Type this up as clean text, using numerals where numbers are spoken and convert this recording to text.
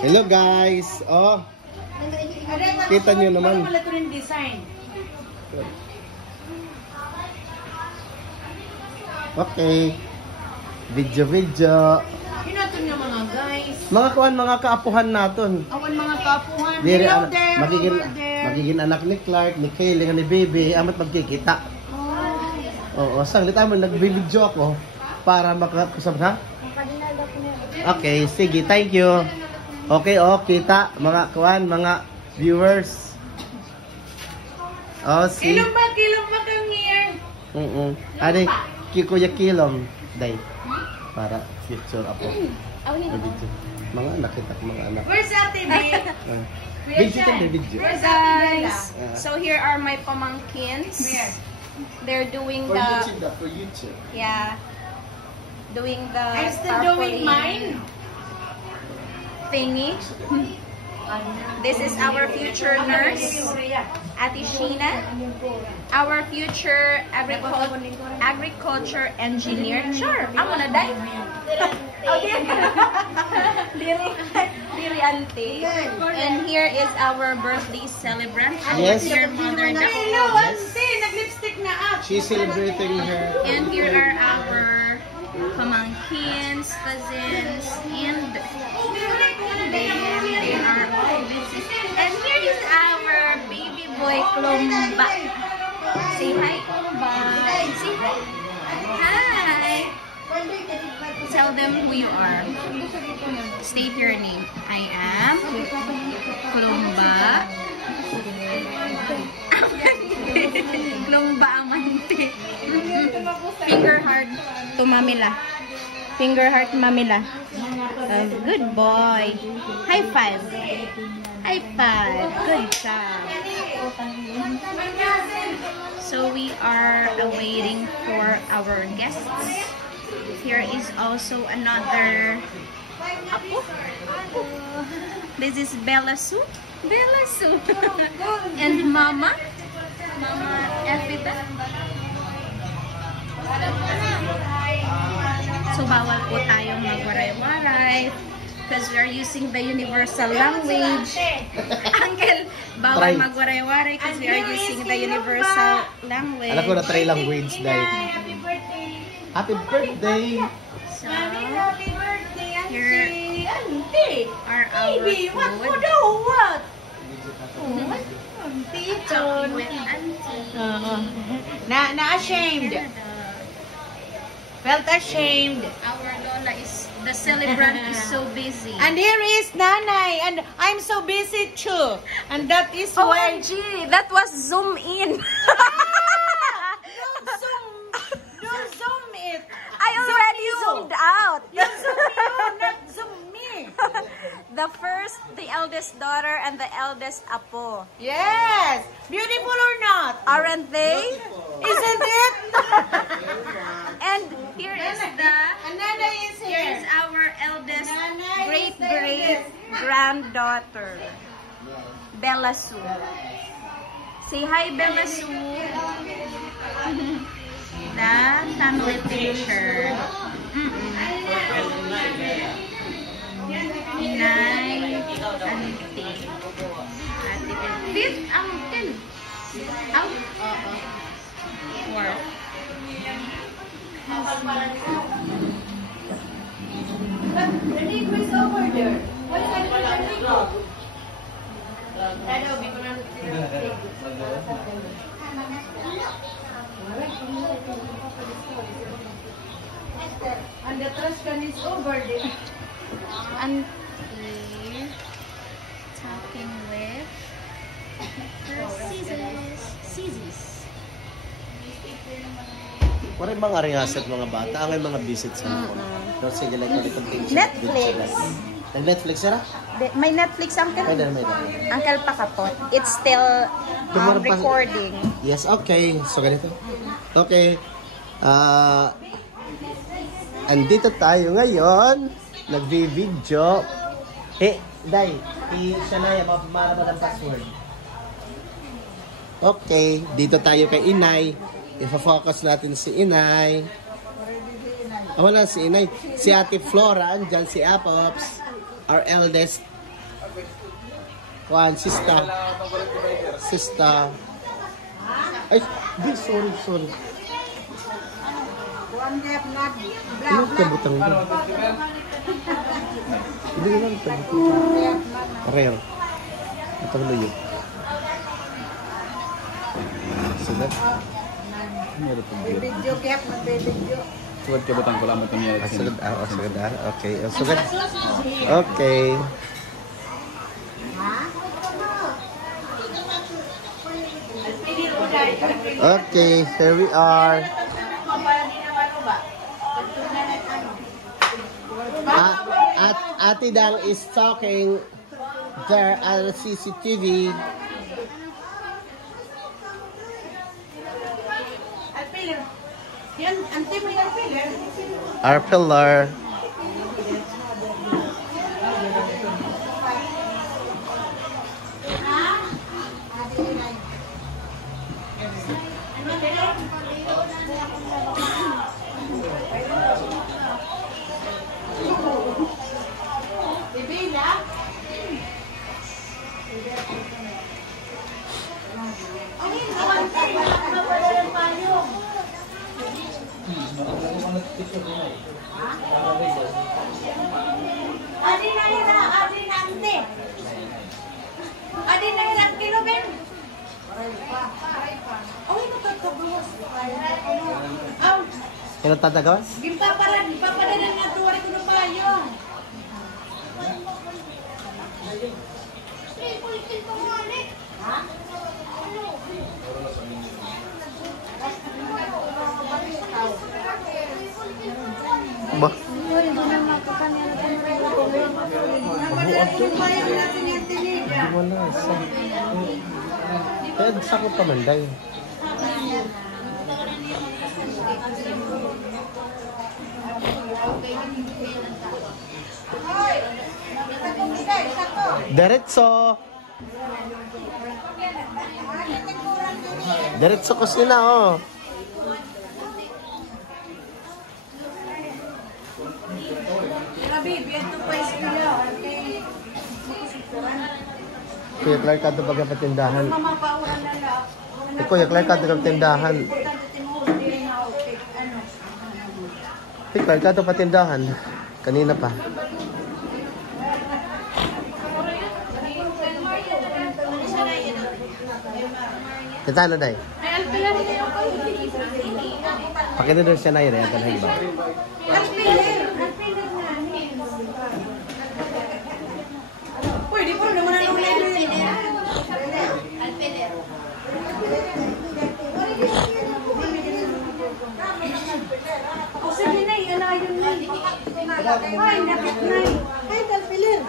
Hello guys. Oh. Kita nyo naman. Okay. Video. Pinato niya mga guys. Mga kuan, mga kaapuhan naton. Awan mga kapuhan. Diri, Hello there, magiging, over there. magiging anak ni Clark, ni Kaylee, ni Baby. Amat magkikita. Oo, saglit mo, nag-video ako para makakusap ha? Okay, sige, thank you. Okay, kita, mga kuan, mga viewers. Oh, si. Kilom ba kang here? Ade, Kuya Kilom. Day. Para future ako. Video. Mga anak kita, mga anak. Where's Ate B? Video. Where's Guys, Ate so here are my pamangkins. Where? They're doing For the YouTube, for YouTube. doing the I'm still doing mine. thingy. This is our future nurse, Ate Sheena. Our future agriculture engineer. Sure, I'm gonna die. Diri auntie. And here is our birthday celebrant. Yes. Your mother. Hello, Auntie! Nag-lipstick na up. She's celebrating her. And here are our pamangkins, cousins, and they are all busy. And here is our baby boy, Klomba. Say hi, Klomba. Say hi. Hi. Tell them who you are. State your name. I am Klomba. Klomba Amante. Finger heart to Mamila. Finger heart Mamila. Good boy. High five. High five. Good job. So we are awaiting for our guests. Here is also another apo. This is Bella Sue. Bella Sue. And Mama. Mama Evita. So bawal po tayong magwaray-waray because we are using the universal language. Uncle, bawal magwaray-waray because we are using the universal language. Alam ko na try language dahil. Happy birthday. Happy birthday! So, Happy birthday, here Auntie. are our Baby, what food. for the what? Auntie, Talking with Auntie. Na-ashamed. Felt ashamed. Our Lola is, the celebrant is so busy. And here is Nanay, and I'm so busy too. And that is why... OMG, that was zoom in. Don't zoom it. I already zoomed out. You zoom you, not zoom me. The eldest daughter and the eldest apo. Yes. Beautiful or not? Aren't they? Isn't it? And here is Another is here here. is our eldest Nanay great is there. granddaughter, Bella Sue. Say hi, Bella Sue. The family picture. Inay, auntie. Fifth uncle. Out. Fourth. The Nico is over there. What's that? And the trash can is over there. Auntie talking with her scissors. Wala yung mga rehaset mga bata, ang mga visit sa mga. Don't say like a little thing. Netflix. Nag-Netflix sila? May Netflix, Uncle? May dala. Uncle Pakapot. It's still recording. Yes, okay. So, ganito. Okay. Andito tayo ngayon. Nagbi-video. Day. Siya mara mo ng password. Okay. Dito tayo kay Inay. I-focus natin si Inay. Wala si Inay. Si Ate Flora, andyan si Apops. Our eldest. Juan, sista. Sista. Ay, di, sorry. Ano ka butang ba? Hindi naman ito. Pareho. Butang na yun. Sugat? Meron pa dito. Video kaya mag-video. Sugat ka butang ko lang mo ito niya. Sugat. Okay. Sugat. Okay. Okay, here we are. Ate Dang is talking there at the CCTV. Our pillar. Kailan tatagawas? Papadala na tuwari ko na payong. Ba? Wala sa. Kaya sa ko pamanday. Diretso. Diretso ko sila, oh. Kuya Clark, ato baga patindahan. Kuya Clark, ato baga patindahan. Kuya Clark, ato patindahan. Kanina pa. Kita na day. Pakita doon siya na yun. Ito na yung ba? Pwede po naman ang ulit. O sige na, yun na yun na. Ay, nakit na. Ay, dalpilir.